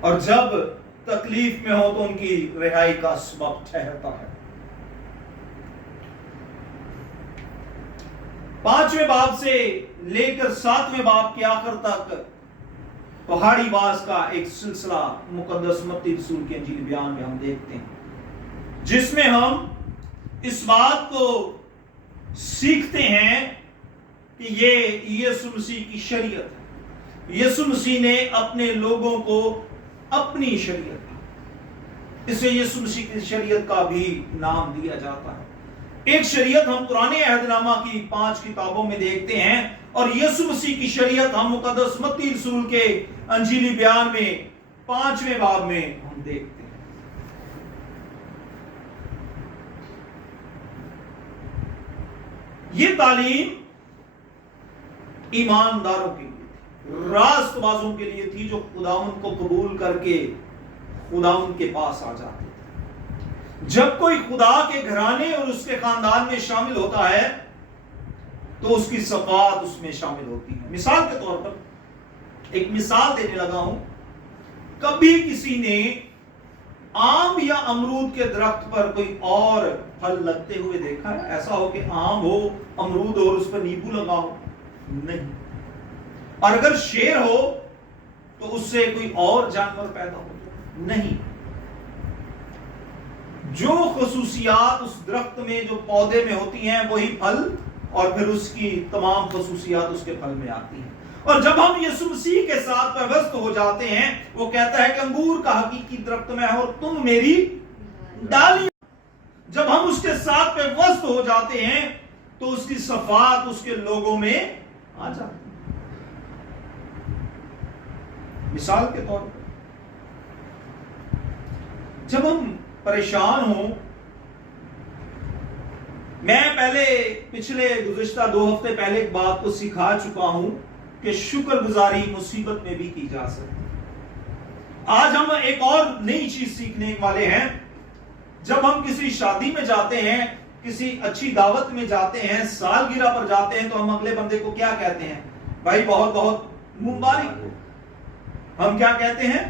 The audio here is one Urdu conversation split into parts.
اور جب تکلیف میں ہو تو ان کی رہائی کا سبب ٹھہرتا ہے۔ 5ویں باب سے لے کر 7ویں باب کے آخر تک پہاڑی باز کا ایک سلسلہ مقدس متی رسول کے انجیل بیان میں ہم دیکھتے ہیں، جس میں ہم اس بات کو سیکھتے ہیں کہ یہ یسوع مسیح کی شریعت ہے۔ یسوع مسیح نے اپنے لوگوں کو اپنی شریعت دی، اسے یسوع مسیح کی شریعت کا بھی نام دیا جاتا ہے۔ ایک شریعت ہم پرانے عہد نامہ کی 5 کتابوں میں دیکھتے ہیں، اور یسوع مسیح کی شریعت ہم مقدس متی رسول کے انجیلی بیان میں 5ویں باب میں ہم دیکھتے ہیں۔ یہ تعلیم ایمانداروں کے لیے تھی، راست بازوں کے لیے تھی، جو خداوند کو قبول کر کے خداوند کے پاس آ جاتے تھے۔ جب کوئی خدا کے گھرانے اور اس کے خاندان میں شامل ہوتا ہے تو اس کی صفات اس میں شامل ہوتی ہے۔ مثال کے طور پر ایک مثال دینے لگا ہوں، کبھی کسی نے آم یا امرود کے درخت پر کوئی اور پھل لگتے ہوئے دیکھا ہے؟ ایسا ہو کہ آم ہو، امرود ہو اور اس پر نیبو لگا ہو؟ نہیں۔ اور اگر شیر ہو تو اس سے کوئی اور جانور پیدا ہو؟ نہیں۔ جو خصوصیات اس درخت میں، جو پودے میں ہوتی ہیں، وہی پھل اور پھر اس کی تمام خصوصیات اس کے پھل میں آتی ہیں۔ اور جب ہم یسوع مسیح کے ساتھ پیوست ہو جاتے ہیں، وہ کہتا ہے کہ انگور کا حقیقی درخت میں اور تم میری ڈالی۔ جب ہم اس کے ساتھ پیوست ہو جاتے ہیں تو اس کی صفات اس کے لوگوں میں آ جاتی ہیں۔ مثال کے طور پر جب ہم پریشان ہوں، میں پچھلے گزشتہ 2 ہفتے پہلے ایک بات کو سکھا چکا ہوں کہ شکر گزاری مصیبت میں بھی کی جا سکتی۔ آج ہم ایک اور نئی چیز سیکھنے والے ہیں۔ جب ہم کسی شادی میں جاتے ہیں، کسی اچھی دعوت میں جاتے ہیں، سالگرہ پر جاتے ہیں، تو ہم اگلے بندے کو کیا کہتے ہیں؟ بھائی بہت بہت مبارک ہو۔ ہم کیا کہتے ہیں؟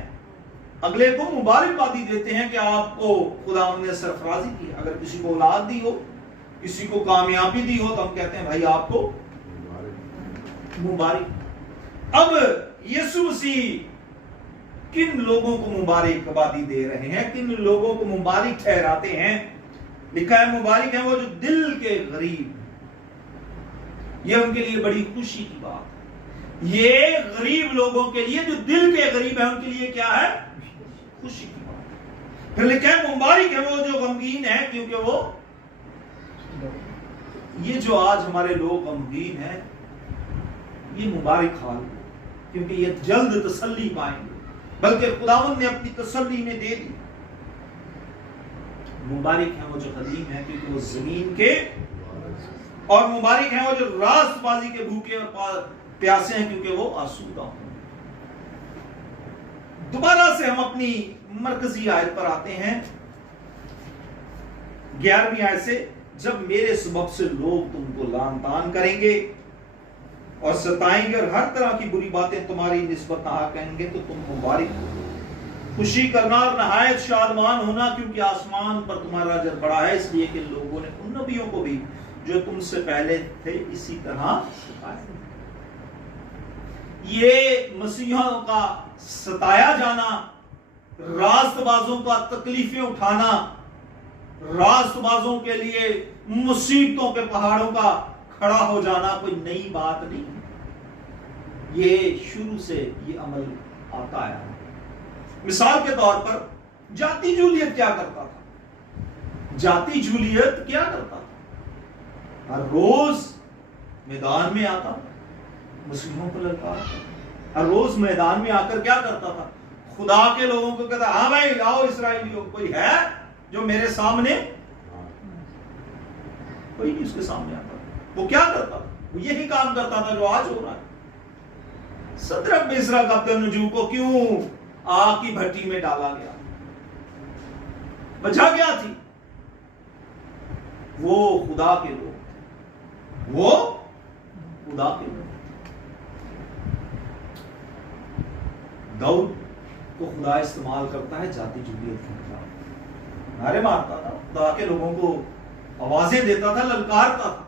اگلے کو مبارکبادی دیتے ہیں کہ آپ کو خداوند نے سرفرازی کی۔ اگر کسی کو اولاد دی ہو، کسی کو کامیابی دی ہو، تو ہم کہتے ہیں بھائی آپ کو مبارک۔ اب یسوع مسیح کن لوگوں کو مبارکبادی دے رہے ہیں، کن لوگوں کو مبارک ٹھہراتے ہیں؟ لکھا ہے مبارک ہیں وہ جو دل کے غریب ہیں۔ یہ ان کے لیے بڑی خوشی کی بات ہے۔ یہ غریب لوگوں کے لیے جو دل کے غریب ہیں، ان کے لیے کیا ہے؟ خوشی کی بات۔ پھر لکھا ہے مبارک ہیں وہ جو غمگین ہیں، کیونکہ وہ یہ جو آج ہمارے لوگ غمگین ہیں، یہ مبارک حال ہے، کیونکہ یہ جلد تسلی پائیں گے، بلکہ خداوند نے اپنی تسلی میں دے دی۔ مبارک ہیں وہ جو حلیم ہیں، کیونکہ وہ زمین کے، اور مبارک ہیں وہ جو راست بازی کے بھوکے اور پیاسے ہیں، کیونکہ وہ آسودہ ہوں۔ دوبارہ سے ہم اپنی مرکزی آیت پر آتے ہیں، 11ویں آیت سے، جب میرے سبب سے لوگ تم کو لعن طعن کریں گے اور ستائیں گے اور ہر طرح کی بری باتیں تمہاری نسبت کہیں گے، تو تم مبارک ہو، خوشی کرنا اور نہایت شادمان ہونا، کیونکہ آسمان پر تمہارا اجر بڑا ہے، اس لیے کہ لوگوں نے ان نبیوں کو بھی جو تم سے پہلے تھے اسی طرح ستایا۔ یہ مسیحیوں کا ستایا جانا، راست بازوں کا تکلیفیں اٹھانا، راست بازوں کے لیے مصیبتوں کے پہاڑوں کا کھڑا ہو جانا کوئی نئی بات نہیں ہے۔ یہ شروع سے یہ عمل آتا ہے۔ مثال کے طور پر جاتی جولیت کیا کرتا تھا؟ جاتی جولیت کیا کرتا تھا؟ ہر روز میدان میں آتا، مسلمانوں کو للکارتا، ہر روز میدان میں آ کر کیا کرتا تھا؟ خدا کے لوگوں کو کہتا، ہاں بھائی لاؤ اسرائیلیوں، کوئی ہے جو میرے سامنے؟ کوئی نہیں اس کے سامنے آتا۔ وہ کیا کرتا تھا؟ وہ یہی کام کرتا تھا جو آج ہو رہا ہے۔ صدرک بیسرک عبدالنجو کو کیوں آگ کی بھٹی میں ڈالا گیا؟ وجہ کیا تھی؟ وہ خدا کے لوگ تھے، وہ خدا کے لوگ۔ داؤد کو خدا استعمال کرتا ہے جاتی جلیت کے خلاف. نعرے مارتا تھا, خدا کے لوگوں کو آوازیں دیتا تھا, للکارتا تھا.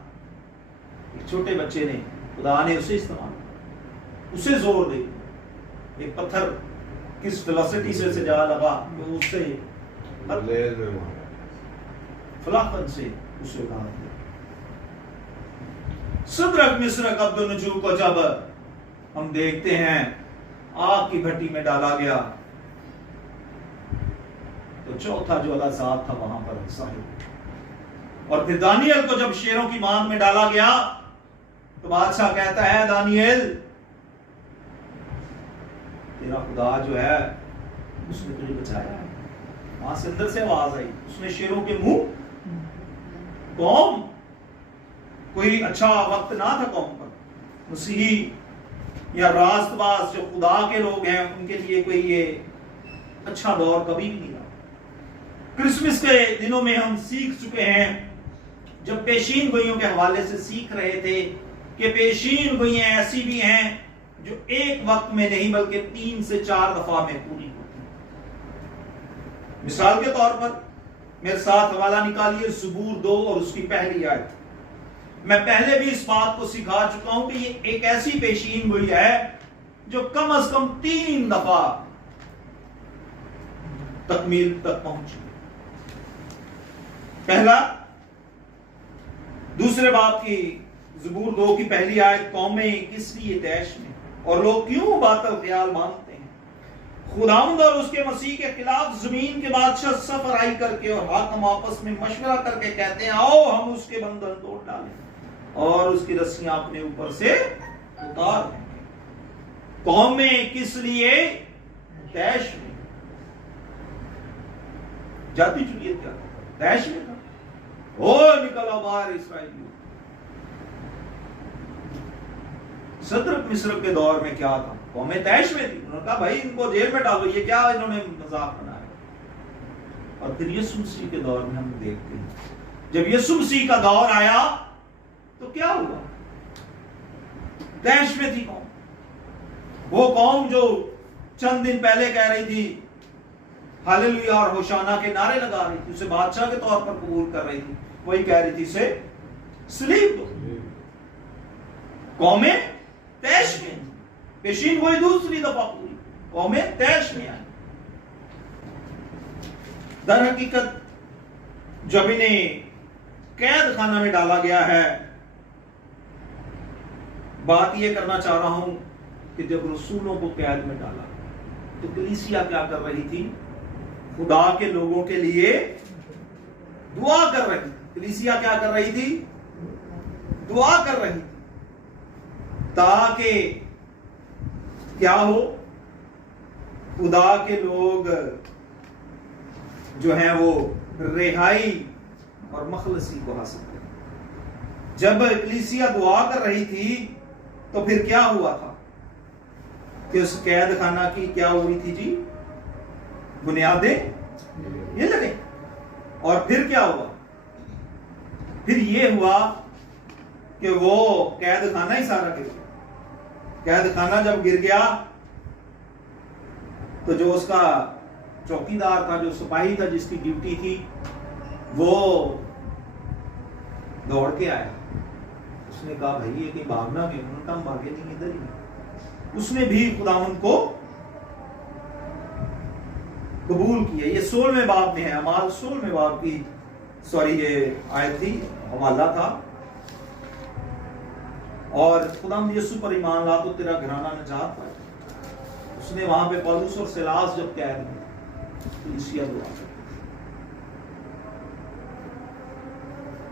ایک چھوٹے بچے نے, خدا نے اسے استعمال کیا, اسے زور دے. ایک پتھر کس فلاسٹی سے جا لگا کہ اس سے فلاخن سے اسے اڑا دیا. صدرک مصرک عبدالنجو کو جب ہم دیکھتے ہیں آگ کی بھٹی میں ڈالا گیا تو چوتھا جو العذاب تھا وہاں پر ظاہر. اور پھر دانیل کو جب شیروں کی مانگ میں ڈالا گیا تو بادشاہ کہتا ہے دانیل تیرا خدا جو ہے اس نے تجھے بچایا ہے. وہاں سے اندر سے آواز آئی, اس نے شیروں کے منہ. قوم کوئی اچھا وقت نہ تھا قوم پر. مسیحی یا راست باز جو خدا کے لوگ ہیں ان کے لیے کوئی یہ اچھا دور کبھی بھی نہیں رہا. کرسمس کے دنوں میں ہم سیکھ چکے ہیں, جب پیشین گوئیوں کے حوالے سے سیکھ رہے تھے کہ پیشین گوئیاں ایسی بھی ہیں جو ایک وقت میں نہیں بلکہ 3 سے 4 دفعہ میں پوری ہوتی ہیں. مثال کے طور پر میرے ساتھ حوالہ نکالیے زبور 2 اور اس کی پہلی آیت. میں پہلے بھی اس بات کو سکھا چکا ہوں کہ یہ ایک ایسی پیشین گوئی ہے جو کم از کم 3 دفعہ تکمیل تک پہنچی. پہلا دوسرے باب کی زبور 2 کی پہلی آیت, قومیں کس لیے طیش میں اور لوگ کیوں باطل خیال مانتے ہیں. خداوند اور اس کے مسیح کے خلاف زمین کے بادشاہ سفر آئی کر کے اور حاکم آپس میں مشورہ کر کے کہتے ہیں آؤ ہم اس کے بندھن توڑ ڈالیں اور اس کی رسیاں اپنے اوپر سے اتار دیں. قومیں کس لیے طیش میں, جاتی جلیت کیا طیش میں تھا. او نکلا باہر اسرائیلیوں. صدرک مصرک کے دور میں کیا تھا, قومیں طیش میں تھی. انہوں نے کہا بھائی ان کو جیل میں ڈالو, یہ کیا انہوں نے مذاق بنایا. اور پھر یسوع مسیح کے دور میں ہم دیکھتے ہیں جب یسوع مسیح کا دور آیا تو کیا ہوا, طیش میں تھی قوم. وہ قوم جو چند دن پہلے کہہ رہی تھی ہاللویا اور ہوشانا کے نعرے لگا رہی تھی, اسے بادشاہ کے طور پر قبول کر رہی تھی, وہی کہہ رہی تھی اسے سلیب دو. قومیں طیش میں, پیشین وہی دوسری دفعہ پوری, قومیں طیش میں آئی. در حقیقت جب انہیں قید خانہ میں ڈالا گیا ہے, بات یہ کرنا چاہ رہا ہوں کہ جب رسولوں کو قید میں ڈالا تو کلیسیا کیا کر رہی تھی, خدا کے لوگوں کے لیے دعا کر رہی تھی. کلیسیا کیا کر رہی تھی, دعا کر رہی تھی تاکہ کیا ہو, خدا کے لوگ جو ہیں وہ رہائی اور مخلصی کو حاصل کریں. جب کلیسیا دعا کر رہی تھی تو پھر کیا ہوا تھا کہ اس قید خانہ کی کیا ہوئی تھی جی, بنیادیں یہ لگیں. اور پھر کیا ہوا, پھر یہ ہوا کہ وہ قید خانہ ہی سارا گر گیا. قید خانہ جب گر گیا تو جو اس کا چوکیدار تھا, جو سپاہی تھا, جس کی ڈیوٹی تھی, وہ دوڑ کے آیا. اس نے کہا بھائی یہ کہیں بھاگنا بھی, انہوں نے کہا ہم بھاگے نہیں, ادھر ہی. اس نے بھی خداوند کو قبول کیا. یہ 16ویں باب میں ہے, اعمال 16ویں باب کی یہ آیت تھی, حوالہ تھا. اور خداوند یسوع پر ایمان لا تو تیرا گھرانہ نجات پائے. اس نے وہاں پہ پولس اور سیلاس جب قید ہوئے کلیسیا دعا کر,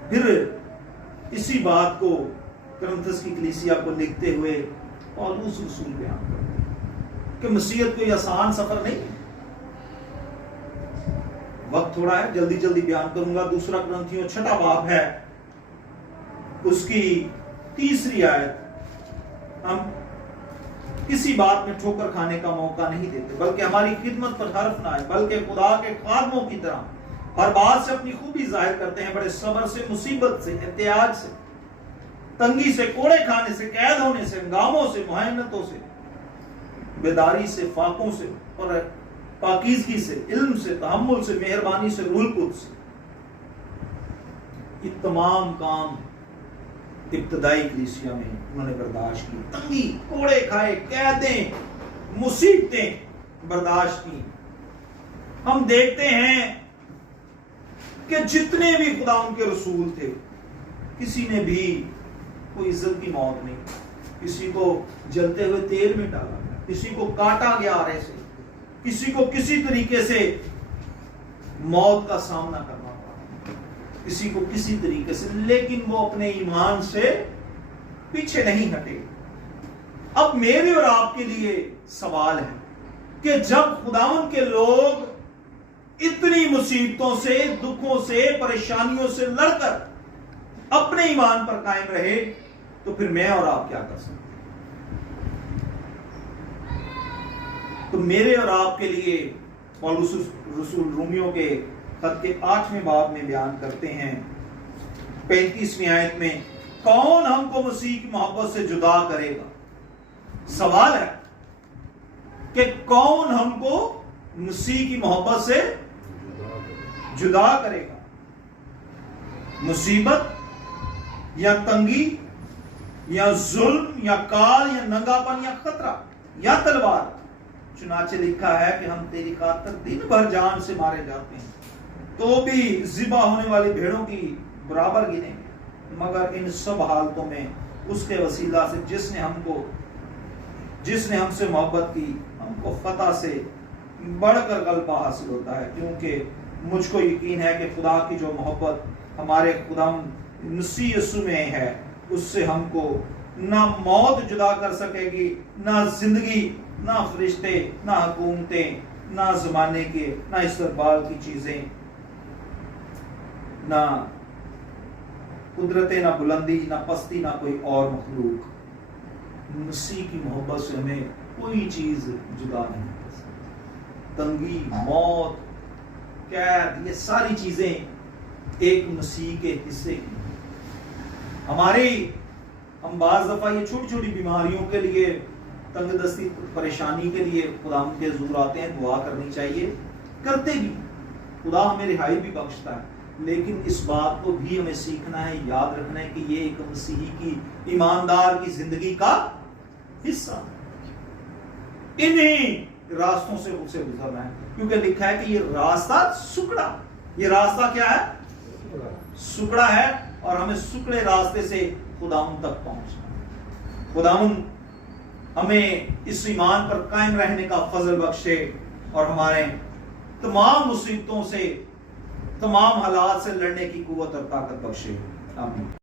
پھر اسی بات کو کرنتھس کی کلیسیا کو لکھتے ہوئے پولس رسول بیان کرتے کہ مسیحیت کوئی آسان سفر نہیں ہے. وقت تھوڑا ہے, جلدی جلدی بیان کروں گا. دوسرا کرنتھیوں 6 باب ہے, اس کی 3 آیت. ہم کسی بات میں ٹھوکر کھانے کا موقع نہیں دیتے, بلکہ ہماری خدمت پر حرف نہ آئے, بلکہ خدا کے خادموں کی طرح ہر بات سے اپنی خوبی ظاہر کرتے ہیں, بڑے صبر سے, مصیبت سے, احتیاج سے, تنگی سے, کوڑے کھانے سے, قید ہونے سے, ہنگاموں سے, محنتوں سے, بیداری سے, فاقوں سے اور پاکیزگی سے، علم سے، تحمل سے، مہربانی سے، روح القدس سے. یہ تمام کام ابتدائی کلیسیا میں انہوں نے برداشت کی. تنگی، کوڑے کھائے، قیدیں، مصیبتیں برداشت کی. ہم دیکھتے ہیں کہ جتنے بھی خدا ان کے رسول تھے، کسی نے بھی کوئی عزت کی موت نہیں. کسی کو جلتے ہوئے تیل میں ڈالا گیا، کسی کو کاٹا گیا آرے سے، کسی کو کسی طریقے سے موت کا سامنا کرنا پڑا، کسی کو کسی طریقے سے، لیکن وہ اپنے ایمان سے پیچھے نہیں ہٹے. اب میرے اور آپ کے لیے سوال ہے کہ جب خداوند کے لوگ اتنی مصیبتوں سے، دکھوں سے، پریشانیوں سے لڑ کر اپنے ایمان پر قائم رہے، تو پھر میں اور آپ کیا کر سکتے ہیں؟ تو میرے اور آپ کے لیے پولس رسول رومیوں کے خط کے 8ویں باب میں بیان کرتے ہیں 35ویں آیت میں، کون ہم کو مسیح کی محبت سے جدا کرے گا؟ سوال ہے کہ کون ہم کو مسیح کی محبت سے جدا کرے گا؟ مصیبت یا تنگی یا ظلم یا کال یا ننگاپن یا خطرہ یا تلوار؟ چنانچہ لکھا ہے کہ ہم تیری خاطر دن بھر جان سے مارے جاتے ہیں، تو بھی ذبح ہونے والی بھیڑوں کی برابر گنیں گے. مگر ان سب حالتوں میں اس کے وسیلہ سے جس نے ہم سے محبت کی، ہم کو فتح سے بڑھ کر غلبہ حاصل ہوتا ہے. کیونکہ مجھ کو یقین ہے کہ خدا کی جو محبت ہمارے خدا مسیح یسوع میں ہے، اس سے ہم کو نہ موت جدا کر سکے گی، نہ زندگی، نہ فرشتے، نہ حکومتیں، نہ زمانے کے، نہ استقبال کی چیزیں، نہ قدرتیں، نہ بلندی، نہ پستی، نہ کوئی اور مخلوق. مسیح کی محبت سے ہمیں کوئی چیز جدا نہیں کر سکتی. تنگی، موت، قید، یہ ساری چیزیں ایک مسیح کے حصے کی. ہم بعض دفعہ یہ چھوٹی چھوٹی بیماریوں کے لیے، تنگ دستی، پریشانی کے لیے خدا کے حضور آتے ہیں، دعا کرنی چاہیے، کرتے بھی. خدا ہمیں رہائی بھی بخشتا ہے، لیکن اس بات کو بھی ہمیں سیکھنا ہے، یاد رکھنا ہے کہ یہ ایک مسیحی کی، ایماندار کی زندگی کا حصہ ہے. انہیں راستوں سے خود سے گزرنا ہے، کیونکہ لکھا ہے کہ یہ راستہ سکڑا. یہ راستہ کیا ہے؟ سکڑا ہے، اور ہمیں سکڑے راستے سے خداوند تک پہنچنا ہے. خداوند ہمیں اس ایمان پر قائم رہنے کا فضل بخشے، اور ہمارے تمام مصیبتوں سے، تمام حالات سے لڑنے کی قوت اور طاقت بخشے. آمین.